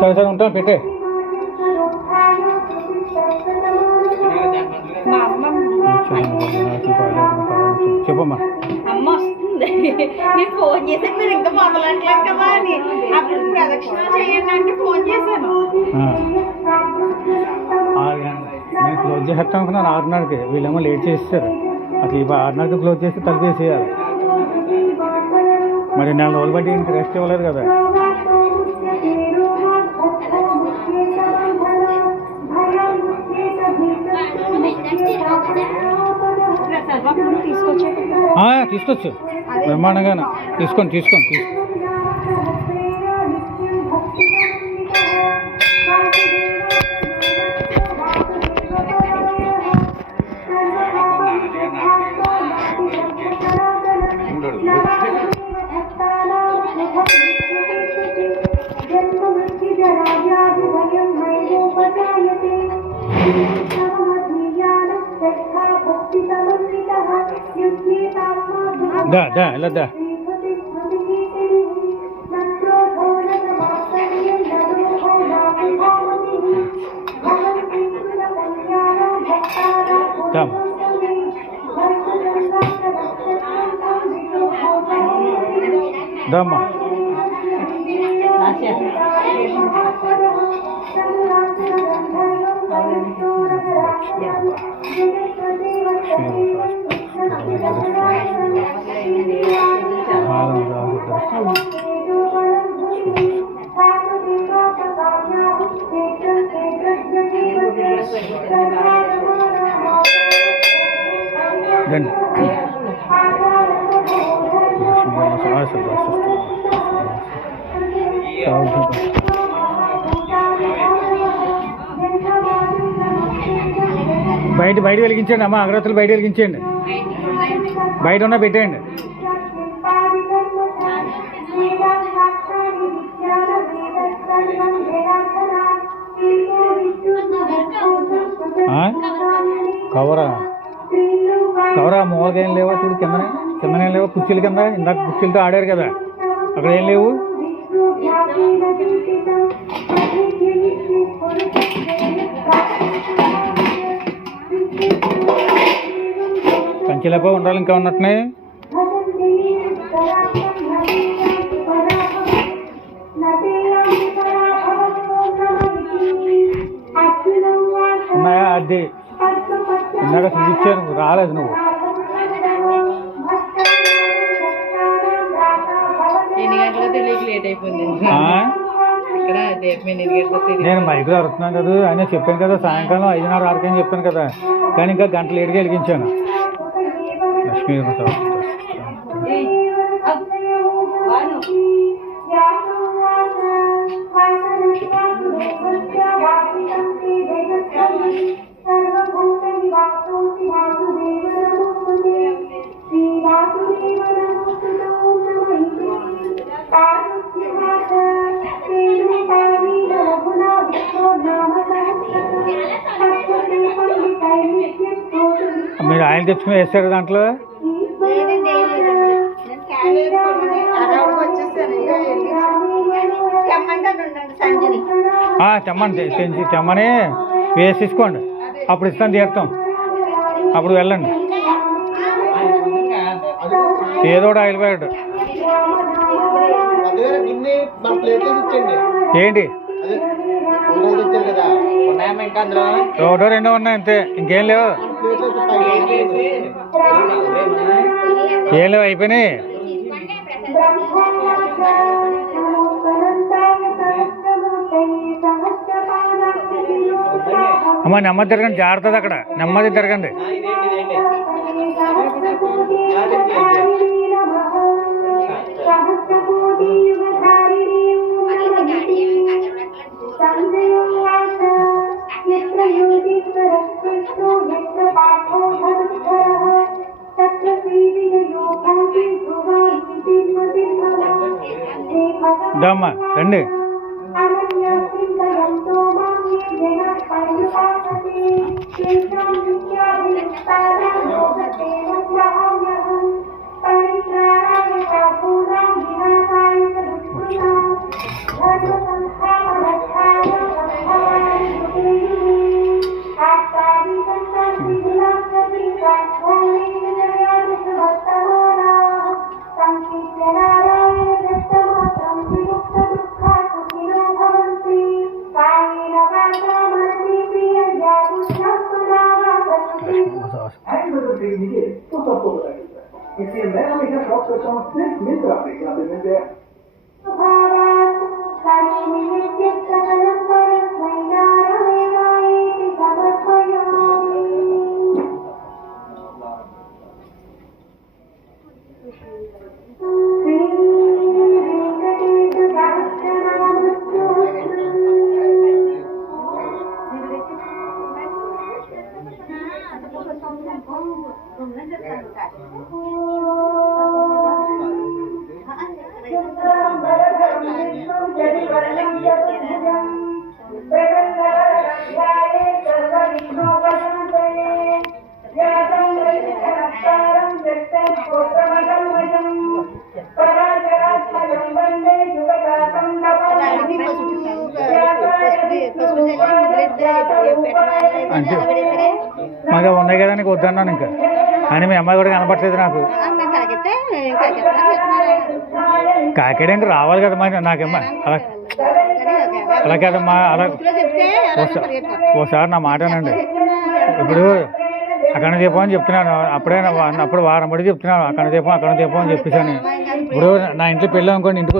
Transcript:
సరే సరే ఉంటాను పెట్టే. చెప్పమ్మా. అమ్మ వస్తుంది, నేను ఫోన్ చేశాను మీరు ఇంకా మొదలట్లేదు కదా అని. అప్పుడు ప్రదక్షిణ చేయండి అంటే ఫోన్ చేశాను. నేను క్లోజ్ చేసేస్తాం అనుకున్నాను 6:30కి. వీళ్ళేమో లేట్ చేసేసారు. అసలు ఇప్పుడు 6:30కి క్లోజ్ చేస్తే తలిపేసేయాలి. మరి 4 రోజులు బట్టి ఇంక రెస్ట్ ఇవ్వలేదు కదా. తీసుకొచ్చు బ్రహ్మాండంగానే తీసుకోండి. దా ఇలా దా. దమ్మా దండి. బయట వెలిగించండి అమ్మ. అగరత్తులు బయట వెలిగించండి. బయట ఉన్న పెట్టేయండి. కవరా మూలగా ఏం లేవా చూడు. కిందనే లేవా కుర్చీల కింద. ఇందాక కుర్చీలతో ఆడారు కదా, అక్కడ ఏం లేవు. కంచెలపై ఉండాలి ఇంకా ఉన్నట్టునే. ఉన్నాయా? అది ఇందాక చూపించాను, రాలేదు నువ్వు. నేను మైక్లో అరుతున్నాను కదా, ఆయన చెప్పాను కదా సాయంకాలం 5:30, 6 అని చెప్పాను కదా. కానీ ఇంకా గంట లేట్గా వెలిగించాను. లక్ష్మీ మీరు ఆయిల్ తెచ్చుకుని వేస్తారు దాంట్లో. తెమ్మని వేసేసుకోండి, అప్పుడు ఇస్తాను తీర్థం. అప్పుడు వెళ్ళండి. ఏదో ఒకటి ఆయిల్ ప్యాకెట్ ఏంటి, ఒకటో రెండో ఉన్నాయి అంతే, ఇంకేం లేవు. ఏం లేవు, అయిపోయినాయి. అమ్మ నెమ్మది తిరగండి, జాగ్రత్త. అక్కడ నెమ్మది తిరగండి. ఇదమ్మా రండి. Insieme a mich Hauptstadt nicht mittragen, aber wenn der అంటే మాకు ఉన్నాయి కదా నీకు వద్దన్నాను ఇంకా అని మీ అమ్మాయి కూడా కనపట్లేదు నాకు. కాకినాడ ఇంకా రావాలి కదా మరి నాకేమ్మా అలా అలా కదమ్మా అలా ఓసారి నా మాట అనండి. ఇప్పుడు అక్కడ దీపం అని చెప్తున్నాను, అప్పుడు వారం పడి చెప్తున్నాను అక్కడ దీపం అని చెప్పేసాను. ఇప్పుడు నా ఇంట్లో పెళ్ళి అనుకోండి, ఇంటికి